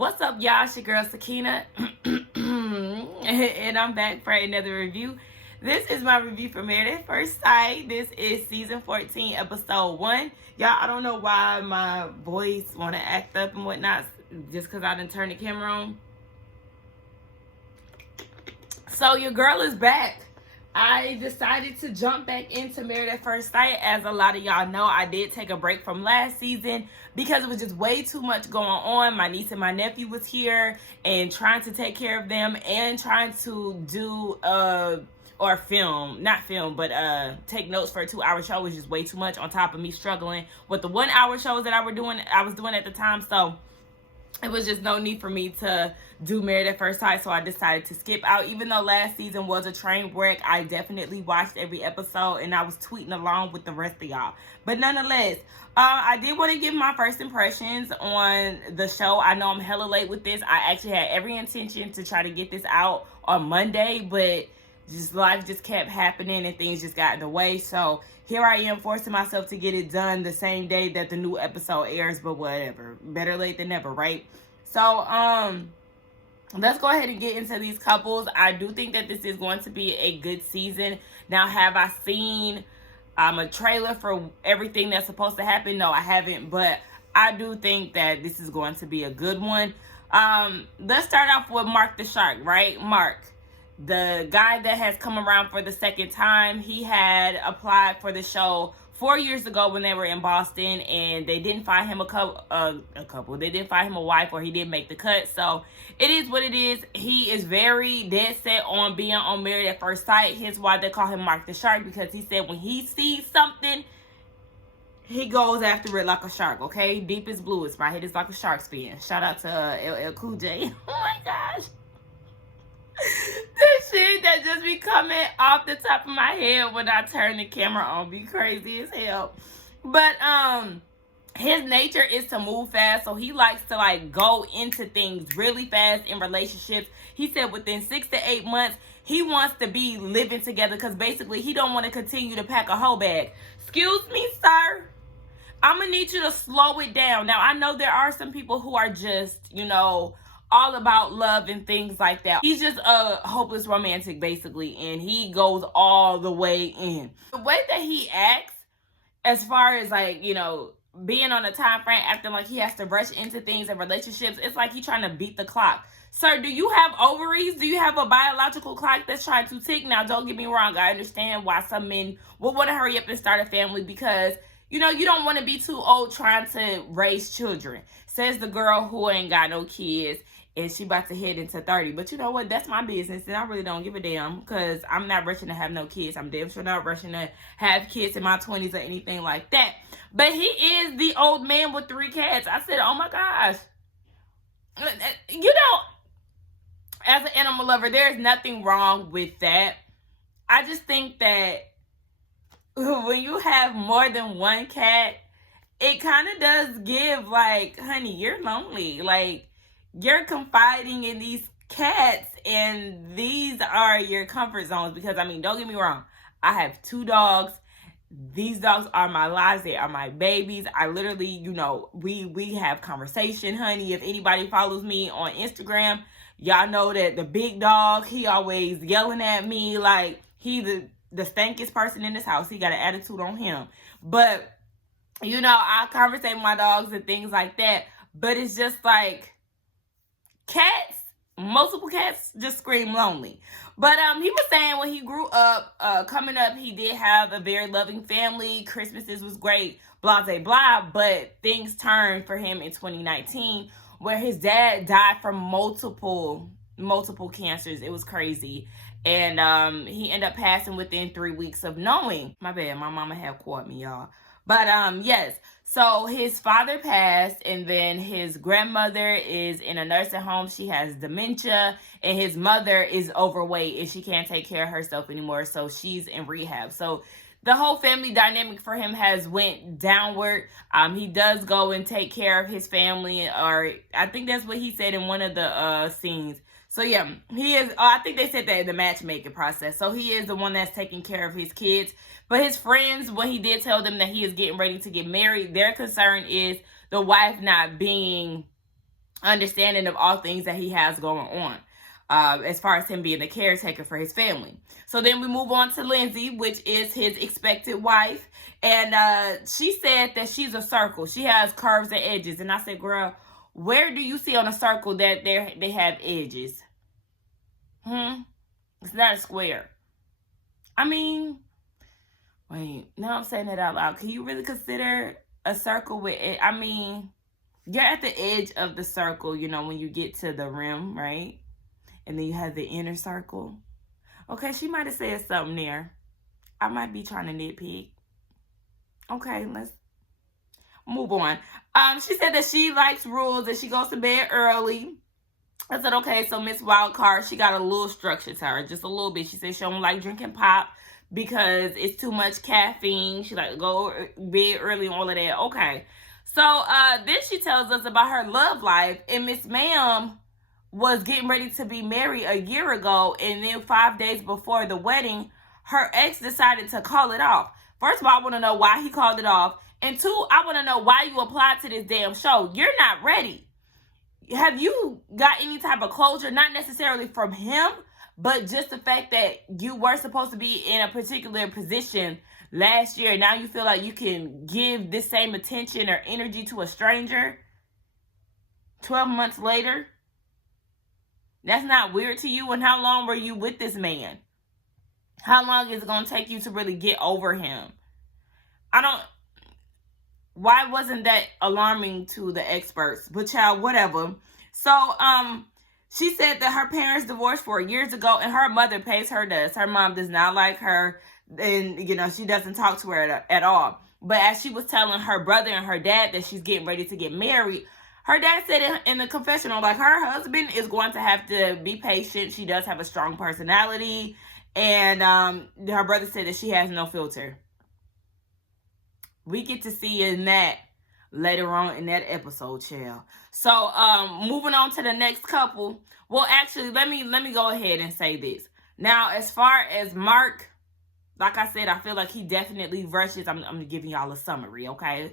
What's up, y'all? It's your girl Katina, and I'm back for another review. This is my review for Married at First Sight. This is season 14, episode 1. Y'all, I don't know why my voice want to act up and whatnot, just because I didn't turn the camera on. So your girl is back. I decided to jump back into Married at First Sight. As a lot of y'all know, I did take a break from last season because it was just way too much going on. My niece and my nephew was here and trying to take care of them and trying to do take notes for a 2-hour show was just way too much, on top of me struggling with the 1-hour shows that I was doing at the time. So it was just no need for me to do Married at First Sight, so I decided to skip out. Even though last season was a train wreck, I definitely watched every episode, and I was tweeting along with the rest of y'all. But nonetheless, I did want to give my first impressions on the show. I know I'm hella late with this. I actually had every intention to try to get this out on Monday, but just life just kept happening and things just got in the way. So here I am forcing myself to get it done the same day that the new episode airs, but whatever. Better late than never, right? So, let's go ahead and get into these couples. I do think that this is going to be a good season. Now, have I seen a trailer for everything that's supposed to happen? No, I haven't, but I do think that this is going to be a good one. Let's start off with Mark the Shark, right? Mark, the guy that has come around for the second time. He had applied for the show 4 years ago when they were in Boston, and they didn't find him a couple. They didn't find him a wife, or he didn't make the cut. So it is what it is. He is very dead set on being on Married at First Sight. Hence why they call him Mark the Shark, because he said when he sees something, he goes after it like a shark, okay? Deepest bluest. My head is like a shark's fin. Shout out to LL Cool J. Oh my gosh. This shit that just be coming off the top of my head when I turn the camera on be crazy as hell. But his nature is to move fast, so he likes to like go into things really fast in relationships. He said within 6 to 8 months he wants to be living together, because basically he don't want to continue to pack a whole bag. Excuse me, sir, I'm gonna need you to slow it down. Now, I know there are some people who are just, all about love and things like that. He's just a hopeless romantic, basically, and he goes all the way in. The way that he acts, as far as like, being on a time frame, acting like he has to rush into things in relationships, it's like he's trying to beat the clock. Sir, do you have ovaries? Do you have a biological clock that's trying to tick? Now, don't get me wrong. I understand why some men will want to hurry up and start a family, because you don't want to be too old trying to raise children. Says the girl who ain't got no kids, and she about to head into 30. But you know what? That's my business, and I really don't give a damn, because I'm not rushing to have no kids. I'm damn sure not rushing to have kids in my 20s or anything like that. But he is the old man with 3 cats. I said, oh my gosh. As an animal lover, there's nothing wrong with that. I just think that when you have more than 1 cat, it kind of does give like, honey, you're lonely. Like, you're confiding in these cats, and these are your comfort zones. Because, don't get me wrong. I have 2 dogs. These dogs are my lives. They are my babies. I literally, we have conversation, honey. If anybody follows me on Instagram, y'all know that the big dog, he always yelling at me like he the stankiest person in this house. He got an attitude on him. But, I conversate with my dogs and things like that. But it's just like, cats, multiple cats just scream lonely. But he was saying when he grew up, coming up, he did have a very loving family. Christmases was great, blah, blah, blah. But things turned for him in 2019, where his dad died from multiple cancers. It was crazy. And he ended up passing within 3 weeks of knowing. My bad, my mama had caught me, y'all. But yes, so his father passed, and then his grandmother is in a nursing home. She has dementia, and his mother is overweight, and she can't take care of herself anymore, so she's in rehab. So the whole family dynamic for him has went downward. He does go and take care of his family, or I think that's what he said in one of the scenes. So yeah, he is, I think they said that in the matchmaking process. So he is the one that's taking care of his kids. But his friends, when he did tell them that he is getting ready to get married, their concern is the wife not being understanding of all things that he has going on. As far as him being the caretaker for his family. So then we move on to Lindsay, which is his expected wife. And she said that she's a circle. She has curves and edges. And I said, girl, where do you see on a circle that they have edges? It's not a square. I mean, wait, now I'm saying that out loud. Can you really consider a circle with it? I mean, you're at the edge of the circle, you know, when you get to the rim, right? And then you have the inner circle. Okay, she might have said something there. I might be trying to nitpick. Okay, let's move on. She said that she likes rules and she goes to bed early. I said, okay, so Miss Wildcard, she got a little structure to her, just a little bit. She said she don't like drinking pop because it's too much caffeine. She like to go bed early and all of that. Okay. So then she tells us about her love life. And Miss Ma'am was getting ready to be married a year ago, and then 5 days before the wedding, her ex decided to call it off. First of all, I want to know why he called it off. And two, I want to know why you applied to this damn show. You're not ready. Have you got any type of closure? Not necessarily from him, but just the fact that you were supposed to be in a particular position last year. Now you feel like you can give this same attention or energy to a stranger 12 months later. That's not weird to you? And how long were you with this man? How long is it going to take you to really get over him? Why wasn't that alarming to the experts? But child, whatever. So, she said that her parents divorced 4 years ago and her mother pays her dust. Her mom does not like her and, you know, she doesn't talk to her at all. But as she was telling her brother and her dad that she's getting ready to get married, her dad said in the confessional, like, her husband is going to have to be patient. She does have a strong personality. And her brother said that she has no filter. We get to see in that later on in that episode, child. So, moving on to the next couple. Well, actually, let me go ahead and say this. Now, as far as Mark, like I said, I feel like he definitely rushes. I'm giving y'all a summary, okay?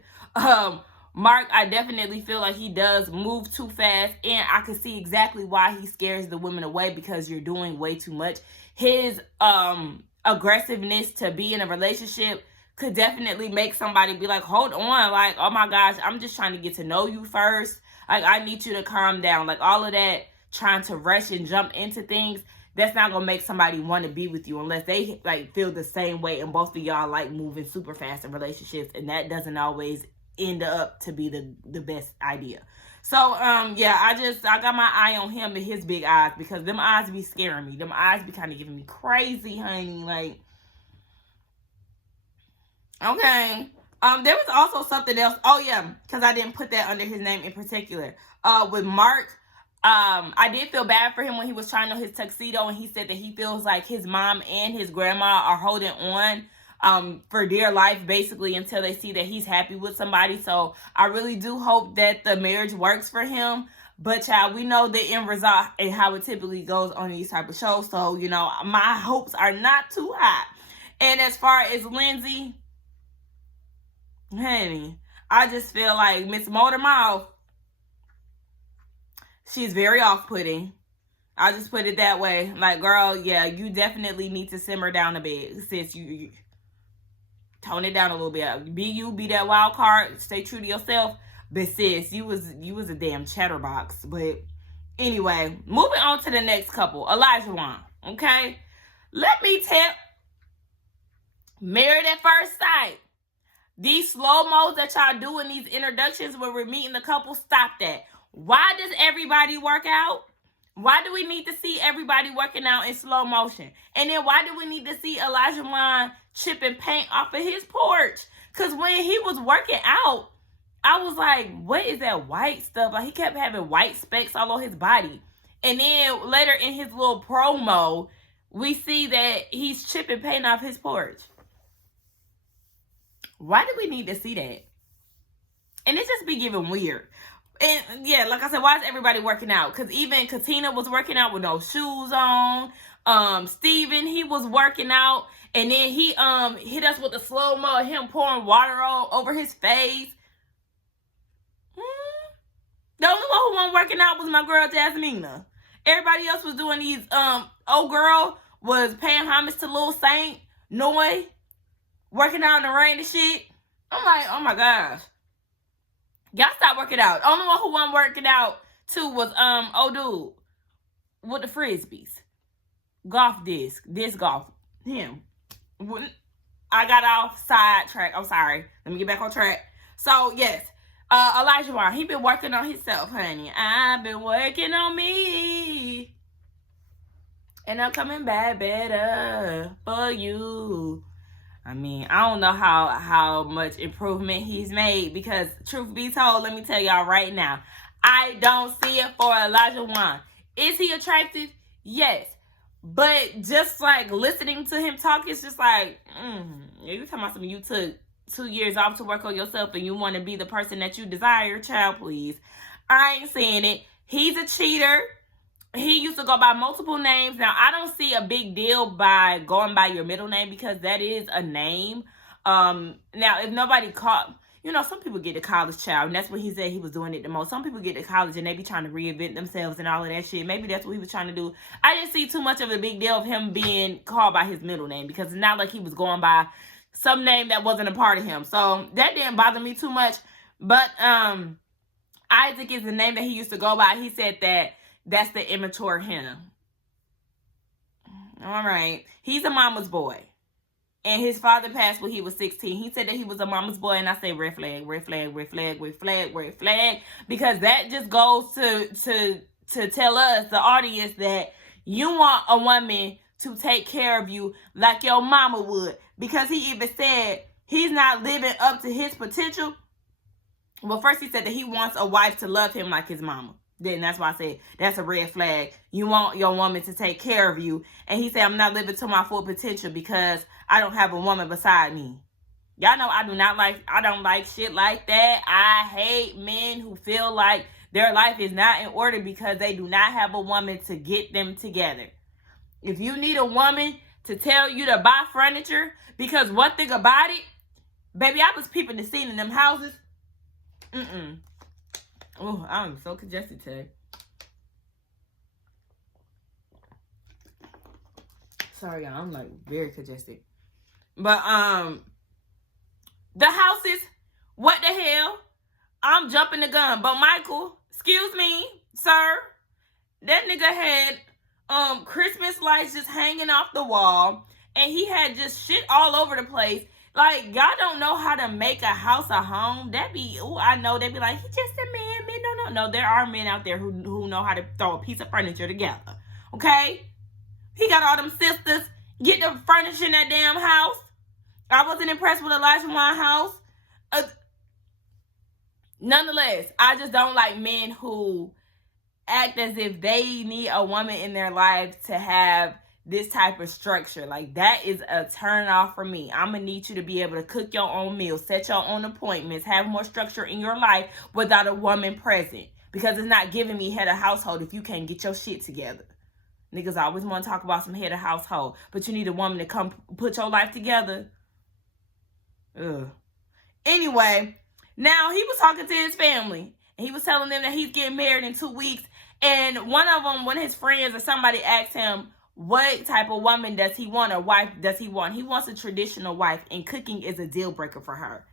Mark, I definitely feel like he does move too fast, and I can see exactly why he scares the women away, because you're doing way too much. His aggressiveness to be in a relationship could definitely make somebody be like, hold on, like, oh my gosh, I'm just trying to get to know you first. Like, I need you to calm down. Like, all of that trying to rush and jump into things, that's not going to make somebody want to be with you unless they, like, feel the same way and both of y'all like moving super fast in relationships, and that doesn't always end up to be the best idea. So, yeah, I got my eye on him and his big eyes, because them eyes be scaring me. Them eyes be kind of giving me crazy, honey. Like, okay. There was also something else. Oh, yeah, because I didn't put that under his name in particular. With Mark, I did feel bad for him when he was trying on his tuxedo, and he said that he feels like his mom and his grandma are holding on for dear life, basically, until they see that he's happy with somebody. So I really do hope that the marriage works for him. But child, we know the end result and how it typically goes on these type of shows. So, you know, my hopes are not too high. And as far as Lindsay, honey, I just feel like Miss Motormouth, she's very off-putting. I'll just put it that way. Like, girl, yeah, you definitely need to simmer down a bit, sis. You tone it down a little bit. Be you, be that wild card, stay true to yourself. But sis, you was a damn chatterbox. But anyway, moving on to the next couple, Elijah Wan. Okay, let me tell. Married at first sight. These slow-mos that y'all do in these introductions when we're meeting the couple, stop that. Why does everybody work out? Why do we need to see everybody working out in slow motion? And then why do we need to see Elijah Wan chipping paint off of his porch? Because when he was working out, I was like, what is that white stuff? Like, he kept having white specks all on his body. And then later in his little promo, we see that he's chipping paint off his porch. Why do we need to see that? And it just be giving weird. And yeah, like I said, why is everybody working out? Because even Katina was working out with no shoes on. Steven, he was working out. And then he hit us with the slow-mo of him pouring water all over his face. The only one who wasn't working out was my girl Jasmina. Everybody else was doing these, old girl was paying homage to Lil Saint, Noy, working out in the rain and shit. I'm like, oh my gosh. Y'all stop working out. The only one who wasn't working out too was old dude with the frisbees. Golf disc golf. Him. I got off sidetrack. I'm sorry. Let me get back on track. So yes, Elijah Wan, he been working on himself, honey. I've been working on me, and I'm coming back better for you. I mean, I don't know how much improvement he's made, because truth be told, let me tell y'all right now, I don't see it for Elijah Wan. Is he attractive? Yes. But just like listening to him talk, it's just like, you talking about something you took 2 years off to work on yourself and you want to be the person that you desire, child, please. I ain't saying it. He's a cheater. He used to go by multiple names. Now, I don't see a big deal by going by your middle name, because that is a name. Now, if nobody caught, some people get to college, child, and that's what he said he was doing it the most. Some people get to college and they be trying to reinvent themselves and all of that shit. Maybe that's what he was trying to do. I didn't see too much of a big deal of him being called by his middle name, because it's not like he was going by some name that wasn't a part of him. So that didn't bother me too much. But Isaac is the name that he used to go by. He said that's the immature him. All right. He's a mama's boy. And his father passed when he was 16. He said that he was a mama's boy. And I say red flag, red flag, red flag, red flag, red flag. Because that just goes to tell us, the audience, that you want a woman to take care of you like your mama would. Because he even said he's not living up to his potential. Well, first he said that he wants a wife to love him like his mama. Then that's why I said that's a red flag. You want your woman to take care of you. And he said, I'm not living to my full potential because I don't have a woman beside me. Y'all know I don't like shit like that. I hate men who feel like their life is not in order because they do not have a woman to get them together. If you need a woman to tell you to buy furniture, because one thing about it, baby, I was peeping the scene in them houses. Oh, I'm so congested today. Sorry, y'all. I'm like very congested. But the houses, what the hell? I'm jumping the gun. But Michael, excuse me, sir, that nigga had Christmas lights just hanging off the wall, and he had just shit all over the place. Like, y'all don't know how to make a house a home. I know they be like, he's just a man. No, there are men out there who know how to throw a piece of furniture together. Okay? He got all them sisters get the furniture in that damn house. I wasn't impressed with Elijah Wan's house. Nonetheless, I just don't like men who act as if they need a woman in their life to have this type of structure. Like, that is a turn off for me. I'm gonna need you to be able to cook your own meals, set your own appointments, have more structure in your life without a woman present. Because it's not giving me head of household if you can't get your shit together. Niggas always want to talk about some head of household, but you need a woman to come put your life together. Ugh. Anyway, now he was talking to his family, and he was telling them that he's getting married in 2 weeks. And one of his friends or somebody asked him, what type of woman does he want, or wife does he want? He wants a traditional wife, and cooking is a deal breaker for her.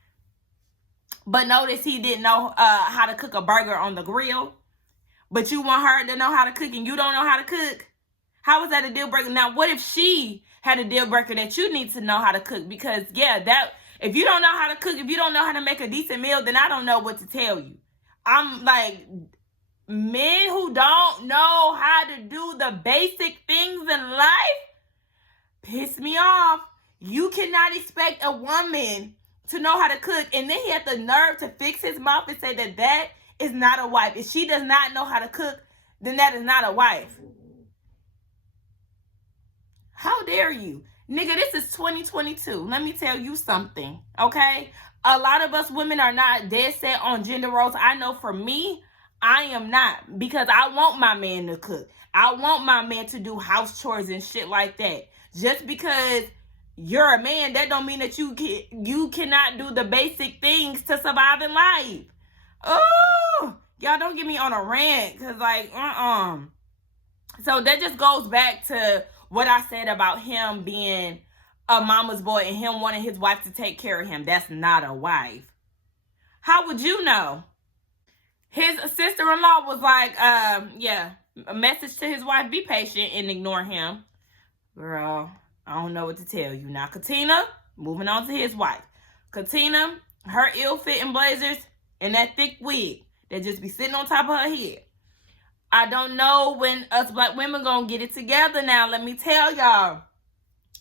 But notice he didn't know how to cook a burger on the grill. But you want her to know how to cook, and you don't know how to cook? How is that a deal breaker? Now, what if she had a deal breaker that you need to know how to cook? Because, if you don't know how to cook, if you don't know how to make a decent meal, then I don't know what to tell you. I'm like, men who don't know how to do the basic things in life piss me off. You cannot expect a woman to know how to cook, and then he had the nerve to fix his mouth and say that is not a wife. If she does not know how to cook, then that is not a wife. How dare you? Nigga, this is 2022. Let me tell you something, okay? A lot of us women are not dead set on gender roles. I know for me, I am not, because I want my man to cook. I want my man to do house chores and shit like that. Just because you're a man, that don't mean that you cannot do the basic things to survive in life. Oh, Y'all don't get me on a rant, because, like, So that just goes back to what I said about him being a mama's boy and him wanting his wife to take care of him. That's not a wife. How would you know? His sister-in-law was like, yeah, a message to his wife, be patient and ignore him. Girl, I don't know what to tell you. Now, Katina, moving on to his wife. Katina, her ill-fitting blazers and that thick wig that just be sitting on top of her head. I don't know when us black women gonna get it together now. Let me tell y'all.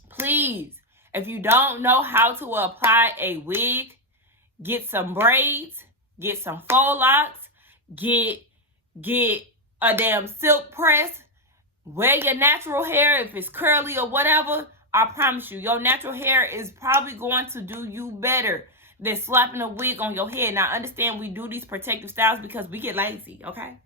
Please, if you don't know how to apply a wig, get some braids, get some faux locks, get a damn silk press, wear your natural hair if it's curly or whatever. I promise you, your natural hair is probably going to do you better than slapping a wig on your head. Now, understand we do these protective styles because we get lazy, okay?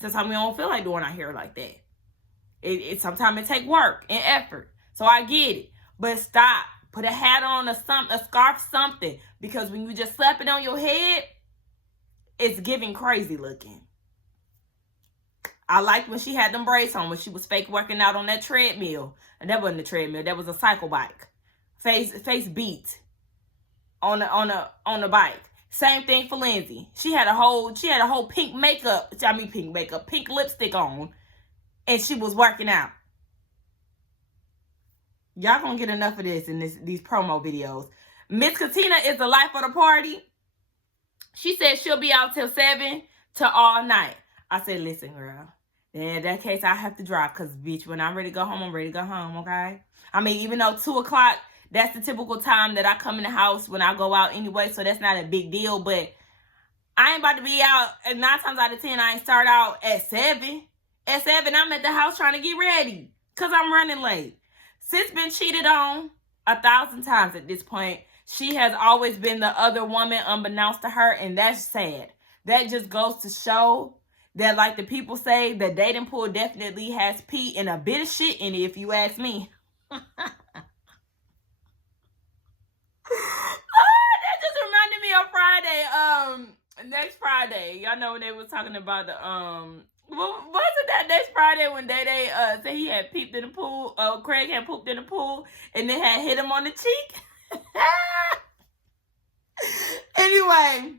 Sometimes we don't feel like doing our hair like that. Sometimes it takes work and effort. So I get it. But stop. Put a hat on, a scarf, something. Because when you just slap it on your head, it's giving crazy looking. I liked when she had them braids on, when she was fake working out on that treadmill. And that wasn't a treadmill, that was a cycle bike. Face beat on the bike. Same thing for Lindsay. She had a whole pink lipstick on, and she was working out. Y'all gonna get enough of this in these promo videos. Miss Katina is the life of the party. She said she'll be out till 7 to all night. I said, listen, girl. In that case, I have to drive, because, bitch, when I'm ready to go home, I'm ready to go home, okay? I mean, even though 2 o'clock, that's the typical time that I come in the house when I go out anyway, so that's not a big deal. But I ain't about to be out, and 9 times out of 10, I ain't start out at 7. At 7, I'm at the house trying to get ready because I'm running late. Sis been cheated on 1,000 times at this point. She has always been the other woman unbeknownst to her, and that's sad. That just goes to show that, like the people say, the dating pool definitely has pee and a bit of shit in it, if you ask me. That just reminded me of Friday. Next Friday, y'all know when they was talking about the wasn't that next Friday when Day said he had peeped in the pool? Craig had pooped in the pool and then had hit him on the cheek. Anyway,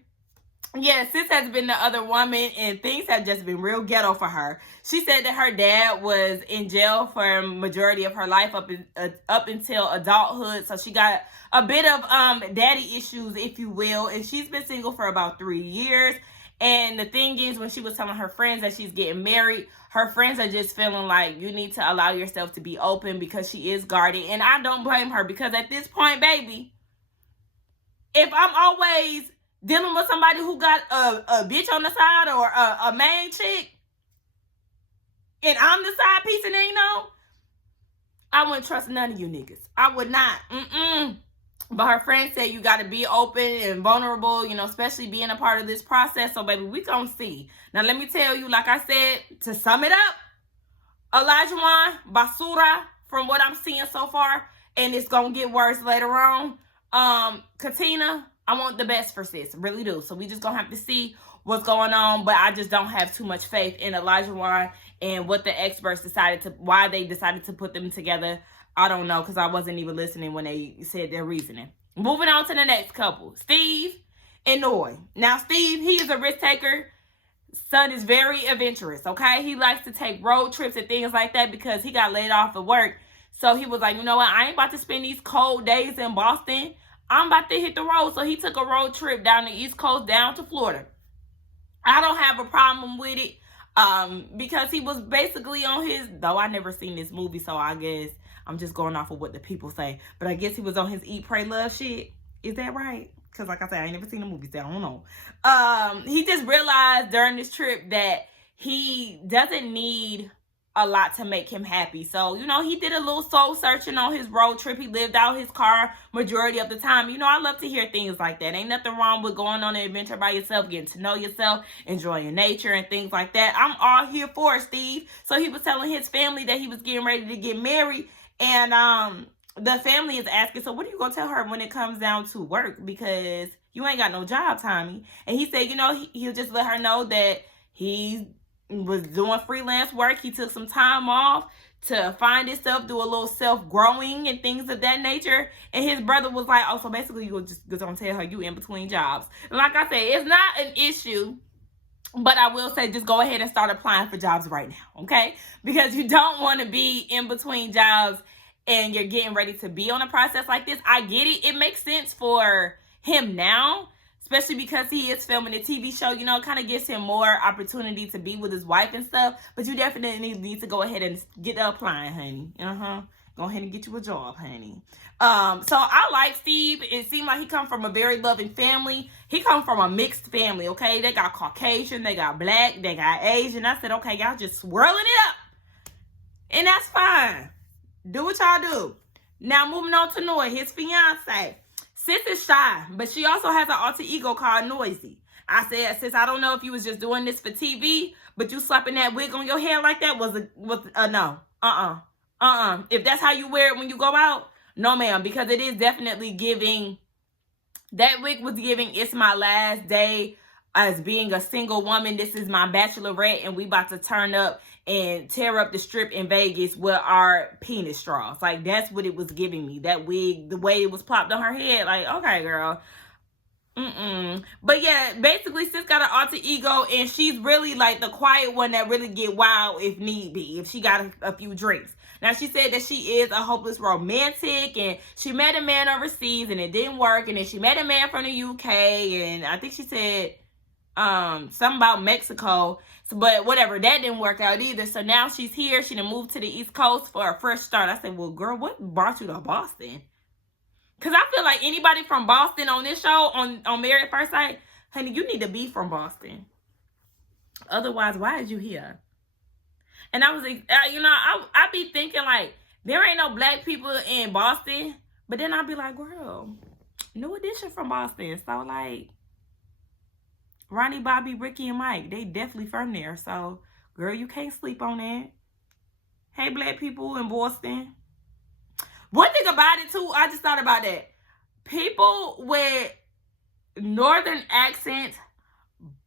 yeah, sis has been the other woman, and things have just been real ghetto for her. She said that her dad was in jail for a majority of her life up until adulthood, so she got a bit of daddy issues, if you will, and she's been single for about 3 years. And the thing is, when she was telling her friends that she's getting married, her friends are just feeling like you need to allow yourself to be open because she is guarded. And I don't blame her, because at this point, baby, if I'm always dealing with somebody who got a bitch on the side or a main chick, and I'm the side piece and ain't no, I wouldn't trust none of you niggas. I would not. But her friend said you got to be open and vulnerable, you know, especially being a part of this process. So, baby, we gonna see. Now, let me tell you, like I said, to sum it up, Olajuwon, basura, from what I'm seeing so far, and it's gonna get worse later on. Katina, I want the best for sis, really do. So we just gonna have to see what's going on, but I just don't have too much faith in Olajuwon and what the experts why they decided to put them together. I don't know, because I wasn't even listening when they said their reasoning. Moving on to the next couple, Steve and Noy. Now, Steve, he is a risk taker. Son is very adventurous, okay? He likes to take road trips and things like that because he got laid off of work. So he was like, you know what? I ain't about to spend these cold days in Boston. I'm about to hit the road. So he took a road trip down the East Coast, down to Florida. I don't have a problem with it because he was basically on his, though I never seen this movie, so I guess I'm just going off of what the people say. But I guess he was on his eat, pray, love shit. Is that right? Because like I said, I ain't never seen the movie, so I don't know. He just realized during this trip that he doesn't need a lot to make him happy. So, you know, he did a little soul searching on his road trip. He lived out his car majority of the time. You know, I love to hear things like that. Ain't nothing wrong with going on an adventure by yourself, getting to know yourself, enjoying nature and things like that. I'm all here for it, Steve. So he was telling his family that he was getting ready to get married. And the family is asking, so what are you going to tell her when it comes down to work? Because you ain't got no job, Tommy. And he said, you know, he'll just let her know that He was doing freelance work. He took some time off to find himself, do a little self-growing and things of that nature. And his brother was like, oh, so basically you just gonna tell her you in between jobs. And like I said, it's not an issue, but I will say just go ahead and start applying for jobs right now, okay? Because you don't want to be in between jobs and you're getting ready to be on a process like this. I get it. It makes sense for him now, especially because he is filming a TV show. You know, it kind of gives him more opportunity to be with his wife and stuff. But you definitely need to go ahead and get applying, honey. Go ahead and get you a job, honey. So I like Steve. It seemed like he come from a very loving family. He come from a mixed family, okay? They got Caucasian, they got Black, they got Asian. I said, okay, y'all just swirling it up. And that's fine. Do what y'all do. Now, moving on to Noy, his fiance. Sis is shy, but she also has an alter ego called Noisy. I said, sis, I don't know if you was just doing this for TV, but you slapping that wig on your head like that was a no. If that's how you wear it when you go out, no, ma'am, because it is definitely giving, that wig was giving, it's my last day as being a single woman. This is my bachelorette, and we about to turn up and tear up the strip in Vegas with our penis straws. Like, that's what it was giving me. That wig, the way it was plopped on her head, like, okay, girl. But yeah, basically, sis got an alter ego, and she's really like the quiet one that really get wild if need be, if she got a few drinks. Now, she said that she is a hopeless romantic, and she met a man overseas, and it didn't work, and then she met a man from the UK, and I think she said something about Mexico, but whatever, that didn't work out either. So now she's here. She done moved to the East Coast for a fresh start. I said, well, girl, what brought you to Boston? Because I feel like anybody from Boston on this show, on Married at First Sight, honey, you need to be from Boston. Otherwise, why is you here? And I was, I be thinking, like, there ain't no Black people in Boston. But then I'd be like, girl, New Edition from Boston. So, like, Ronnie, Bobby, Ricky, and Mike, they definitely from there. So, girl, you can't sleep on that. Hey, Black people in Boston. One thing about it, too, I just thought about that. People with northern accents,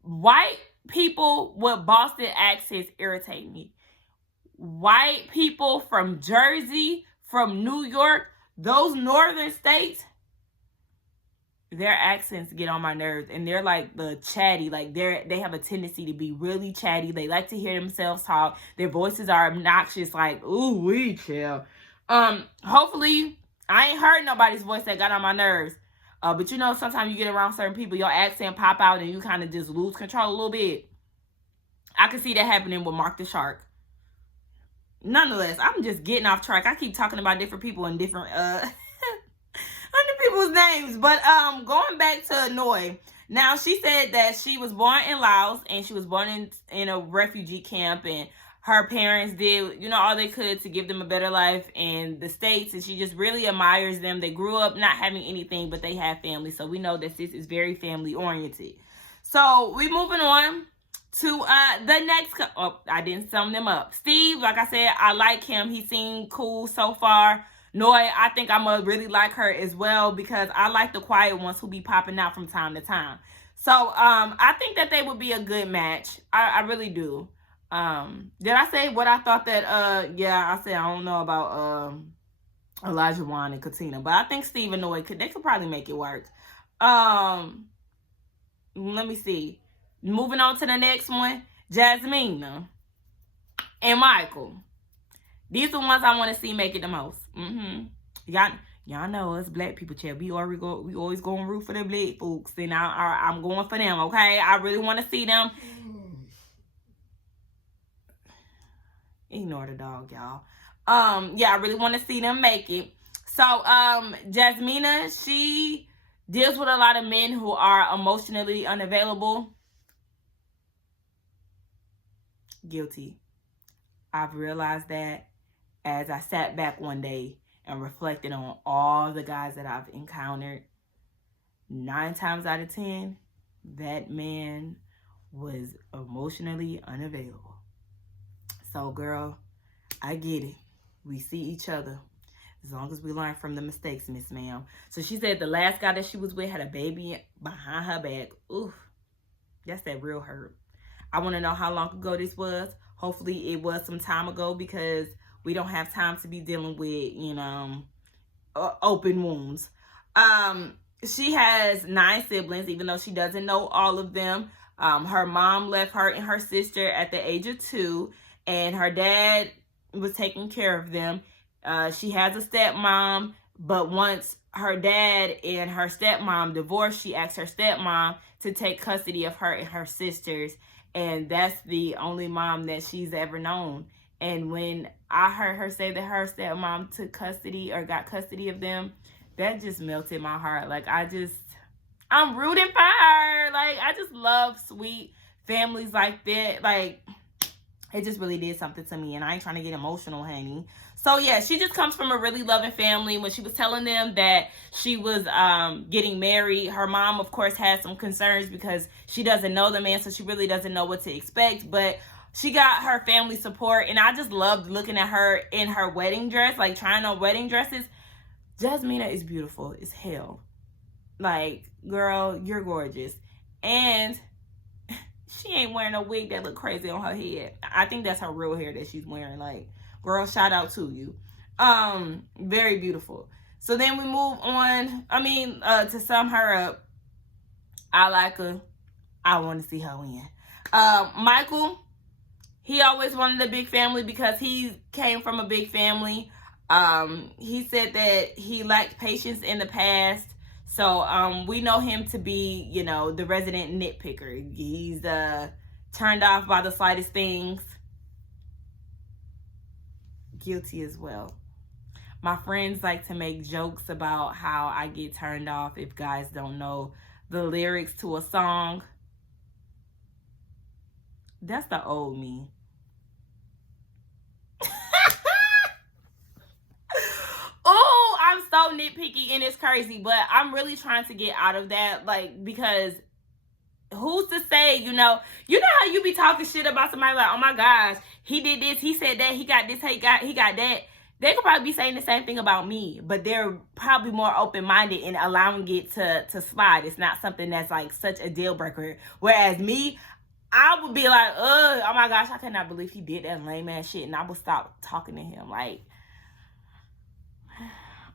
white people with Boston accents irritate me. White people from Jersey, from New York, those northern states, their accents get on my nerves. And they're like the chatty, like they have a tendency to be really chatty. They like to hear themselves talk. Their voices are obnoxious, like, ooh, we chill. Hopefully, I ain't heard nobody's voice that got on my nerves. But you know, sometimes you get around certain people, your accent pop out and you kind of just lose control a little bit. I can see that happening with Mark the Shark. Nonetheless, I'm just getting off track. I keep talking about different people and different, under people's names. But, going back to Noy. Now, she said that she was born in Laos and she was born in a refugee camp, and her parents did, all they could to give them a better life in the States, and she just really admires them. They grew up not having anything, but they have family, so we know that sis is very family-oriented. So, we moving on to the next, I didn't sum them up. Steve, like I said, I like him. He seemed cool so far. Noy, I think I'm going to really like her as well, because I like the quiet ones who be popping out from time to time. So, I think that they would be a good match. I really do. Did I say what I thought that, yeah, I said I don't know about, Elijah Wan and Katina, but I think Steve and Noy they could probably make it work. Let me see. Moving on to the next one, Jasmina and Michael. These are the ones I want to see make it the most. Y'all know us Black people, chat. We always go and root for the Black folks, and I'm going for them, okay? I really want to see them. Ignore the dog, y'all. Yeah, I really want to see them make it. So, Jasmina, she deals with a lot of men who are emotionally unavailable. Guilty. I've realized that as I sat back one day and reflected on all the guys that I've encountered. 9 times out of 10, that man was emotionally unavailable. So, girl, I get it. We see each other. As long as we learn from the mistakes, Miss Ma'am. So she said the last guy that she was with had a baby behind her back. Oof. That's that real hurt. I want to know how long ago this was. Hopefully it was some time ago, because we don't have time to be dealing with, open wounds. She has 9 siblings, even though she doesn't know all of them. Her mom left her and her sister at the age of 2, and her dad was taking care of them. She has a stepmom, but once her dad and her stepmom divorced, she asked her stepmom to take custody of her and her sisters, and that's the only mom that she's ever known. And when I heard her say that her stepmom took custody or got custody of them, that just melted my heart. Like, I'm rooting for her. Like, I just love sweet families like that. Like, it just really did something to me, and I ain't trying to get emotional, honey. So yeah, she just comes from a really loving family. When she was telling them that she was getting married, her mom, of course, had some concerns because she doesn't know the man, so she really doesn't know what to expect. But she got her family support, and I just loved looking at her in her wedding dress, like trying on wedding dresses. Jasmina is beautiful as hell. Like, girl, you're gorgeous. And she ain't wearing a wig that look crazy on her head. I think that's her real hair that she's wearing. Like, girl, shout out to you. Very beautiful. So then we move on. To sum her up, I like her. I want to see her win. Michael, he always wanted a big family because he came from a big family. He said that he lacked patience in the past. So we know him to be, the resident nitpicker. He's turned off by the slightest things. Guilty as well. My friends like to make jokes about how I get turned off if guys don't know the lyrics to a song. That's the old me. Oh, I'm so nitpicky and it's crazy, but I'm really trying to get out of that, like, because who's to say, you know how you be talking shit about somebody like, oh my gosh, he did this, he said that, he got this, he got that. They could probably be saying the same thing about me, but they're probably more open-minded and allowing it to slide. It's not something that's like such a deal breaker. Whereas me, I would be like, oh my gosh, I cannot believe he did that lame ass shit, and I would stop talking to him. Like,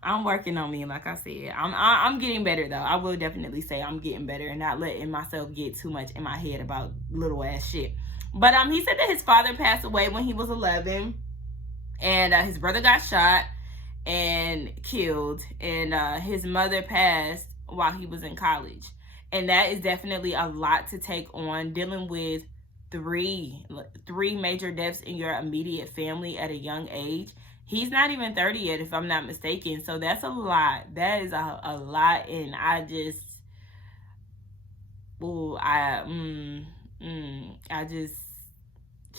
I'm working on me, like I said. I'm getting better, though. I will definitely say I'm getting better and not letting myself get too much in my head about little ass shit. But he said that his father passed away when he was 11, and his brother got shot and killed, and his mother passed while he was in college. And that is definitely a lot to take on, dealing with three major deaths in your immediate family at a young age. He's not even 30 yet, if I'm not mistaken. So that's a lot. That is a lot. And I just,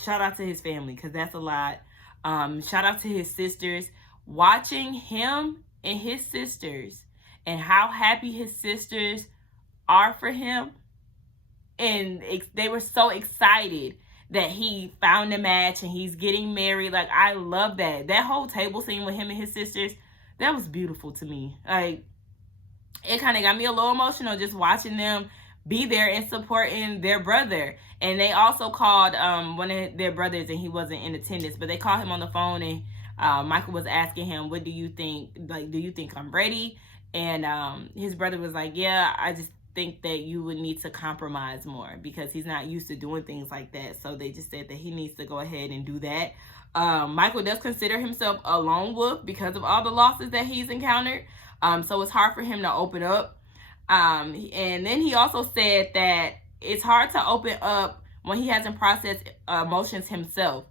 shout out to his family, because that's a lot. Shout out to his sisters. Watching him and his sisters and how happy his sisters are for him. And they were so excited that he found a match and he's getting married. Like, I love that. That whole table scene with him and his sisters, that was beautiful to me. Like, it kind of got me a little emotional just watching them be there and supporting their brother. And they also called one of their brothers, and he wasn't in attendance, but they called him on the phone, and Michael was asking him, what do you think? Like, do you think I'm ready? And his brother was like, yeah, I just think that you would need to compromise more, because he's not used to doing things like that. So they just said that he needs to go ahead and do that. Michael does consider himself a lone wolf because of all the losses that he's encountered. So it's hard for him to open up. And then he also said that it's hard to open up when he hasn't processed emotions himself.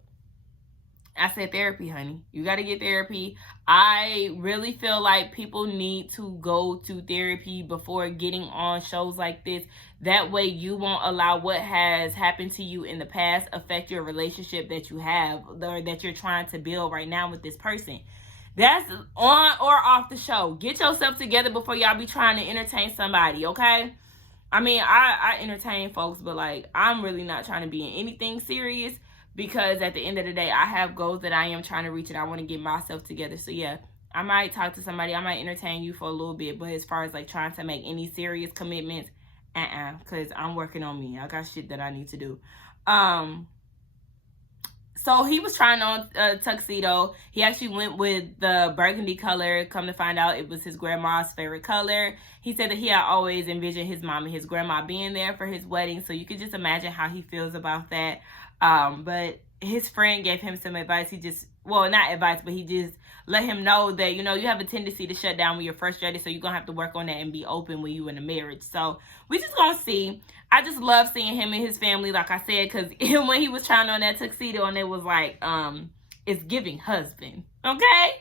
I said therapy, honey. You got to get therapy. I really feel like people need to go to therapy before getting on shows like this. That way you won't allow what has happened to you in the past affect your relationship that you have, or that you're trying to build right now with this person. That's on or off the show. Get yourself together before y'all be trying to entertain somebody, okay? I entertain folks, but like, I'm really not trying to be in anything serious. Because at the end of the day, I have goals that I am trying to reach, and I want to get myself together. So yeah, I might talk to somebody. I might entertain you for a little bit. But as far as like trying to make any serious commitments, because I'm working on me. I got shit that I need to do. So he was trying on a tuxedo. He actually went with the burgundy color. Come to find out, it was his grandma's favorite color. He said that he had always envisioned his mom and his grandma being there for his wedding. So you could just imagine how he feels about that. But his friend gave him some advice. He just, well, not advice, but he just let him know that, you know, you have a tendency to shut down when you're frustrated. So you're going to have to work on that and be open when you're in a marriage. So we just going to see. I just love seeing him and his family, like I said, because when he was trying on that tuxedo and it was like, it's giving husband, okay?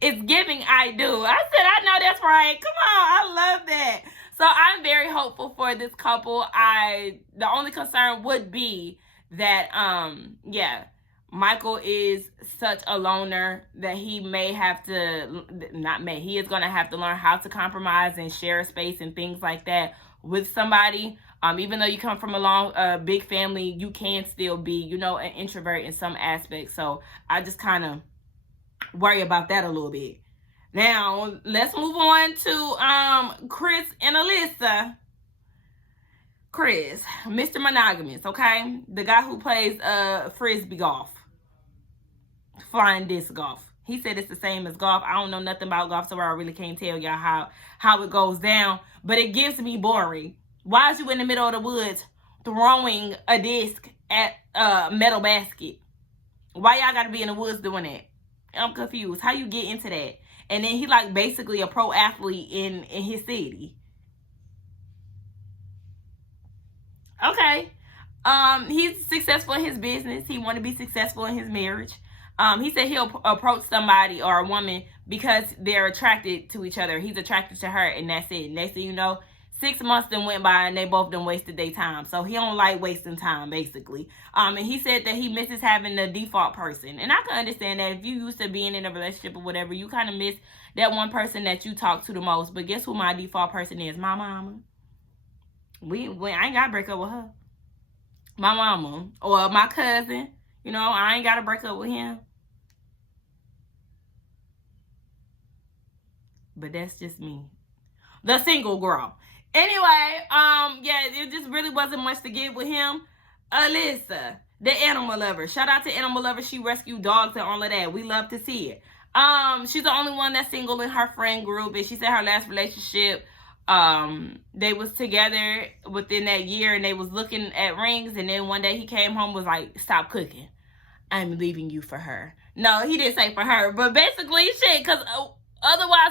It's giving I do. I said, I know that's right. Come on, I love that. So I'm very hopeful for this couple. The only concern would be that, Michael is such a loner that he may have to, he is going to have to learn how to compromise and share space and things like that with somebody. Even though you come from a big family, you can still be, you know, an introvert in some aspects. So I just kind of worry about that a little bit. Now, let's move on to Chris and Alyssa. Chris, Mr. Monogamous, okay? The guy who plays frisbee golf. Flying disc golf. He said it's the same as golf. I don't know nothing about golf, so I really can't tell y'all how it goes down. But it gives me boring. Why is you in the middle of the woods throwing a disc at a metal basket? Why y'all gotta be in the woods doing that? I'm confused. How you get into that? And then he like basically a pro athlete in his city. Okay. He's successful in his business. He want to be successful in his marriage. He said he'll approach somebody or a woman because they're attracted to each other. He's attracted to her, and that's it. Next thing you know, 6 months then went by and they both done wasted their time. So he don't like wasting time, basically. And he said that he misses having the default person. And I can understand that if you used to being in a relationship or whatever, you kind of miss that one person that you talk to the most. But guess who my default person is? My mama. I ain't got to break up with her. My mama. Or my cousin. You know, I ain't got to break up with him. But that's just me. The single girl. Anyway, it just really wasn't much to get with him. Alyssa, the animal lover. Shout out to Animal Lover. She rescued dogs and all of that. We love to see it. She's the only one that's single in her friend group. And she said her last relationship, they was together within that year and they was looking at rings. And then one day he came home was like, stop cooking. I'm leaving you for her. No, he didn't say for her. But basically, shit, because otherwise,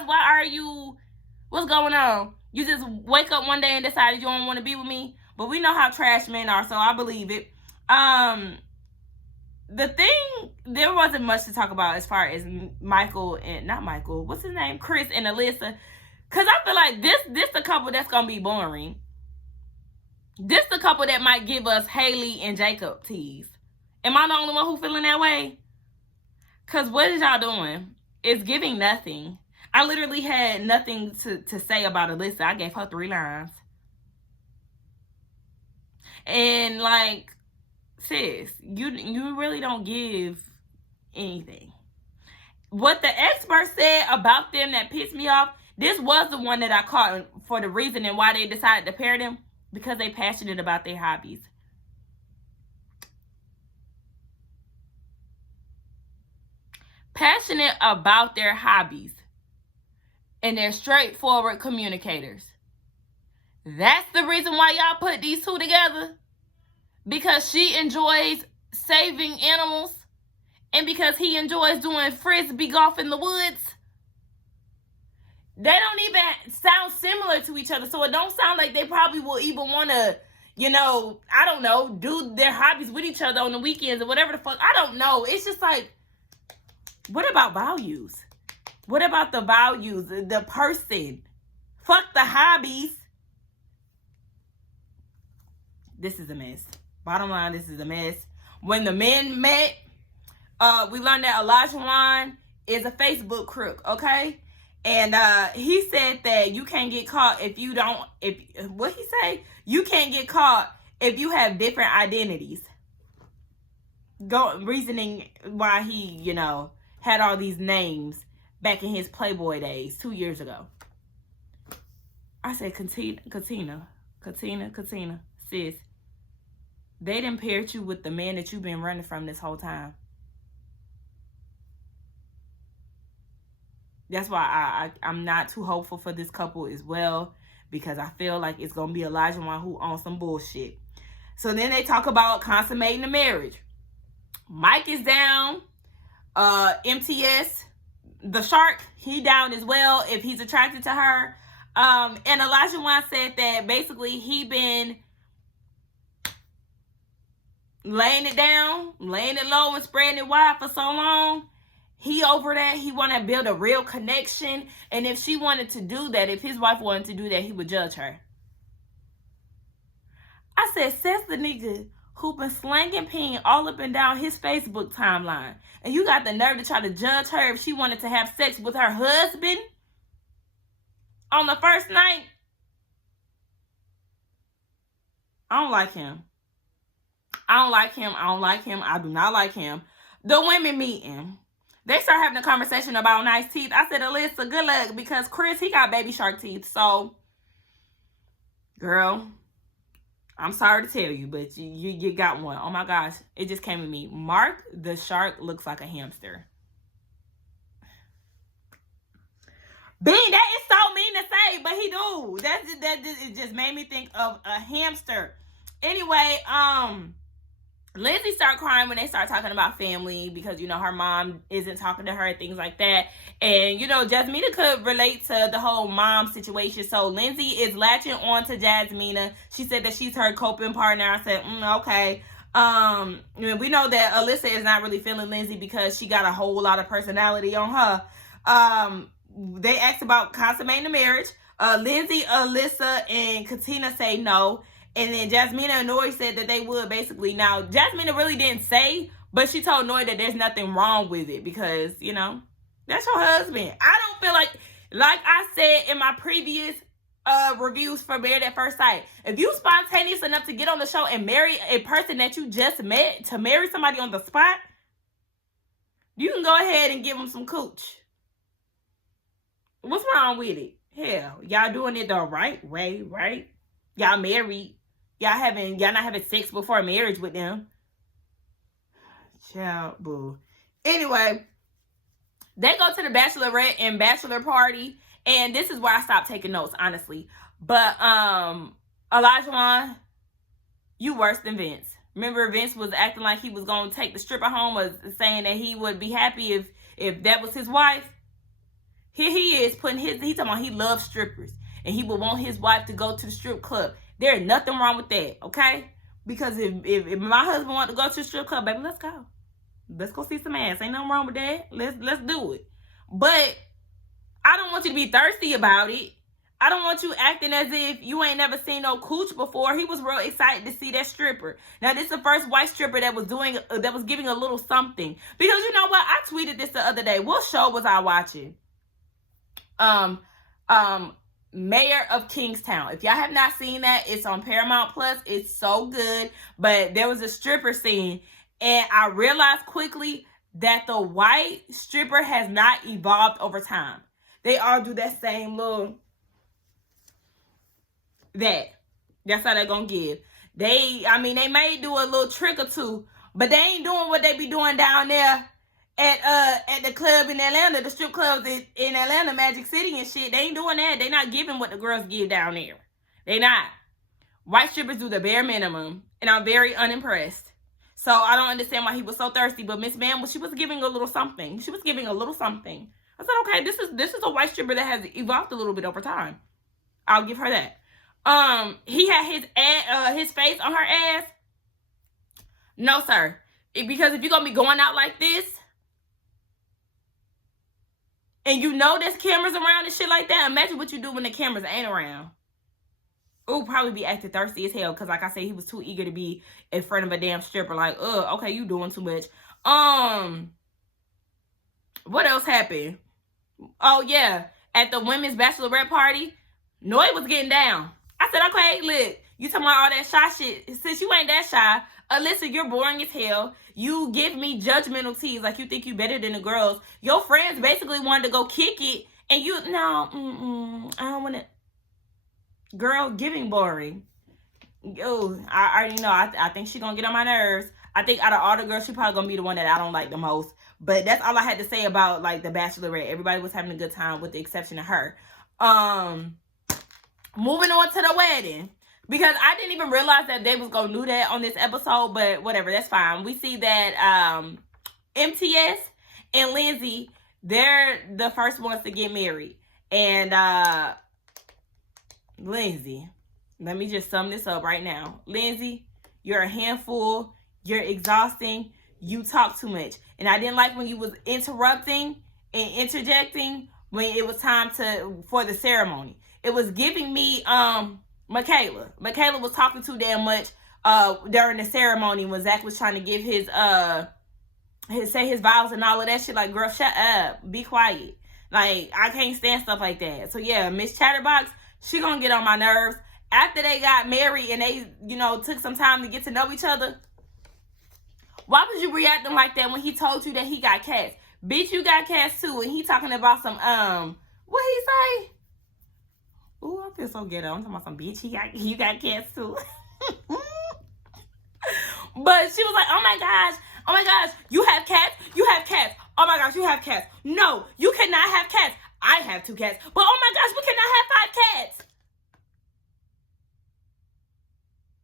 what's going on? You just wake up one day and decided you don't want to be with me. But we know how trash men are, so I believe it. There wasn't much to talk about as far as Chris and Alyssa. Because I feel like this a couple that's going to be boring. This the couple that might give us Haley and Jacob tease. Am I the only one who feeling that way? Because what is y'all doing? It's giving nothing. I literally had nothing to say about Alyssa. I gave her 3 lines. And like, sis, you really don't give anything. What the expert said about them that pissed me off, this was the one that I caught for the reason and why they decided to pair them. Because they passionate about their hobbies. Passionate about their hobbies. And they're straightforward communicators. That's the reason why y'all put these two together. Because she enjoys saving animals. And because he enjoys doing frisbee golf in the woods. They don't even sound similar to each other. So it don't sound like they probably will even want to, I don't know, do their hobbies with each other on the weekends or whatever the fuck. I don't know. It's just like, what about values? What about the values? The person. Fuck the hobbies. This is a mess. Bottom line, this is a mess. When the men met, we learned that Elijah is a Facebook crook, okay? And he said that you can't get caught what he say? You can't get caught if you have different identities. Reasoning why he, had all these names back in his Playboy days 2 years ago. I said Katina, sis. They done paired you with the man that you've been running from this whole time. That's why I'm not too hopeful for this couple as well, because I feel like it's going to be Elijah Wan who on some bullshit. So then they talk about consummating the marriage. Mike is down. MTS, the shark, he down as well if he's attracted to her. And Elijah Wan said that basically he been laying it down, laying it low and spreading it wide for so long. He over that. He want to build a real connection. And if she wanted to do that, if his wife wanted to do that, he would judge her. I said, says the nigga who been slanging peen all up and down his Facebook timeline. And you got the nerve to try to judge her if she wanted to have sex with her husband on the first night? I don't like him. I don't like him. I don't like him. I do not like him. The women meeting. They start having a conversation about nice teeth. I said, Alyssa, good luck, because Chris, he got baby shark teeth. So, girl, I'm sorry to tell you, but you got one. Oh my gosh, it just came to me. Mark the shark looks like a hamster. Bean, that is so mean to say, but he do. It just made me think of a hamster. Anyway, Lindsay started crying when they start talking about family, because, you know, her mom isn't talking to her and things like that. And, you know, Jasmina could relate to the whole mom situation. So Lindsay is latching on to Jasmina. She said that she's her coping partner. I said, okay. We know that Alyssa is not really feeling Lindsay because she got a whole lot of personality on her. They asked about consummating the marriage. Lindsay, Alyssa, and Katina say no. And then Jasmina and Nori said that they would, basically. Now, Jasmina really didn't say, but she told Nori that there's nothing wrong with it because, you know, that's your husband. I don't feel like I said in my previous reviews for Married at First Sight, if you spontaneous enough to get on the show and marry a person that you just met, to marry somebody on the spot, you can go ahead and give them some cooch. What's wrong with it? Hell, y'all doing it the right way, right? Y'all married. Y'all not having sex before marriage with them. Child, boo. Anyway, they go to the Bachelorette and Bachelor party, and this is where I stopped taking notes, honestly. But Elijah Wan, you worse than Vince. Remember, Vince was acting like he was gonna take the stripper home, was saying that he would be happy if that was his wife. Here he is putting he's talking about he loves strippers and he would want his wife to go to the strip club. There is nothing wrong with that, okay? Because if my husband wants to go to the strip club, baby, let's go. Let's go see some ass. Ain't nothing wrong with that. Let's do it. But I don't want you to be thirsty about it. I don't want you acting as if you ain't never seen no cooch before. He was real excited to see that stripper. Now, this is the first white stripper that was giving a little something. Because you know what? I tweeted this the other day. What show was I watching? Mayor of Kingstown. If y'all have not seen that, it's on Paramount Plus. It's so good. But there was a stripper scene, and I realized quickly that the white stripper has not evolved over time. They all do that same little that's how they're gonna give. They may do a little trick or two, but they ain't doing what they be doing down there at the club in Atlanta, the strip clubs in Atlanta, Magic City and shit. They ain't doing that. They not giving what the girls give down there. They not. White strippers do the bare minimum, and I'm very unimpressed. So I don't understand why he was so thirsty. But Miss Bam, she was giving a little something. She was giving a little something. I said, okay, this is a white stripper that has evolved a little bit over time. I'll give her that. He had his face on her ass. No, sir. Because if you're gonna be going out like this, and you know there's cameras around and shit like that, imagine what you do when the cameras ain't around. Ooh, probably be acting thirsty as hell. Because like I said, he was too eager to be in front of a damn stripper. Like, okay, you doing too much. What else happened? Oh, yeah. At the women's bachelorette party, Noy was getting down. I said, okay, look, you talking about all that shy shit. Since you ain't that shy, Alyssa, you're boring as hell. You give me judgmental teas like you think you better than the girls. Your friends basically wanted to go kick it, and you, no, I don't want to. Girl, giving boring. Oh, I already know. I think she's gonna get on my nerves. I think out of all the girls, she probably gonna be the one that I don't like the most. But that's all I had to say about like the Bachelorette. Everybody was having a good time with the exception of her. Moving on to the wedding. Because I didn't even realize that they was gonna do that on this episode, but whatever, that's fine. We see that MTS and Lindsay, they're the first ones to get married. And Lindsay, let me just sum this up right now. Lindsay, you're a handful. You're exhausting. You talk too much. And I didn't like when you was interrupting and interjecting when it was time for the ceremony. It was giving me Michaela. Michaela was talking too damn much during the ceremony when Zach was trying to give his vows and all of that shit. Like, girl, shut up. Be quiet. Like, I can't stand stuff like that. So yeah, Miss Chatterbox, she gonna get on my nerves. After they got married and they, took some time to get to know each other, why was you reacting like that when he told you that he got cats? Bitch, you got cats too. And he talking about some, what he say? Ooh, I feel so ghetto. I'm talking about some bitch, you got cats too. But she was like, oh my gosh, you have cats? Oh my gosh, you have cats. No, you cannot have cats. I have 2 cats. But oh my gosh, we cannot have 5 cats.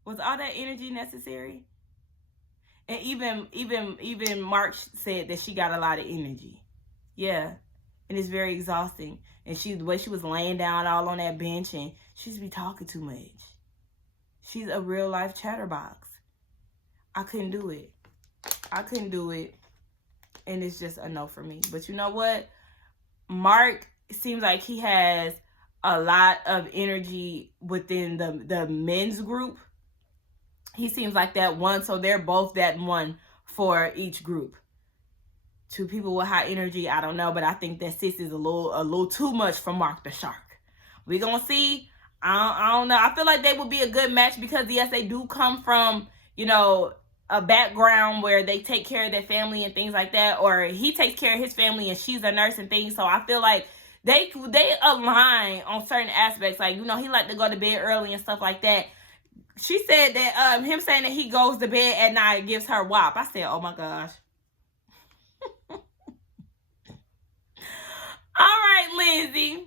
Was all that energy necessary? And even Mark said that she got a lot of energy. Yeah. And it's very exhausting. And the way she was laying down all on that bench, and she's be talking too much. She's a real life chatterbox. I couldn't do it. And it's just a no for me. But you know what? Mark seems like he has a lot of energy within the men's group. He seems like that one, so they're both that one for each group. 2 people with high energy, I don't know, but I think that sis is a little too much for Mark the Shark. We gonna see. I don't know. I feel like they would be a good match because yes, they do come from, a background where they take care of their family and things like that, or he takes care of his family and she's a nurse and things. So I feel like they align on certain aspects. Like, he like to go to bed early and stuff like that. She said that him saying that he goes to bed at night gives her WAP. I said, oh my gosh. All right, Lindsay.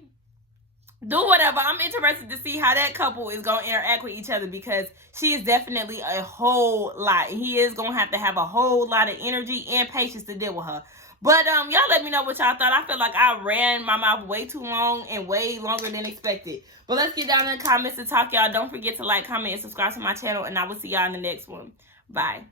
Do whatever. I'm interested to see how that couple is going to interact with each other because she is definitely a whole lot. He is going to have a whole lot of energy and patience to deal with her. But y'all let me know what y'all thought. I feel like I ran my mouth way too long and way longer than expected. But let's get down in the comments and talk, y'all. Don't forget to like, comment, and subscribe to my channel. And I will see y'all in the next one. Bye.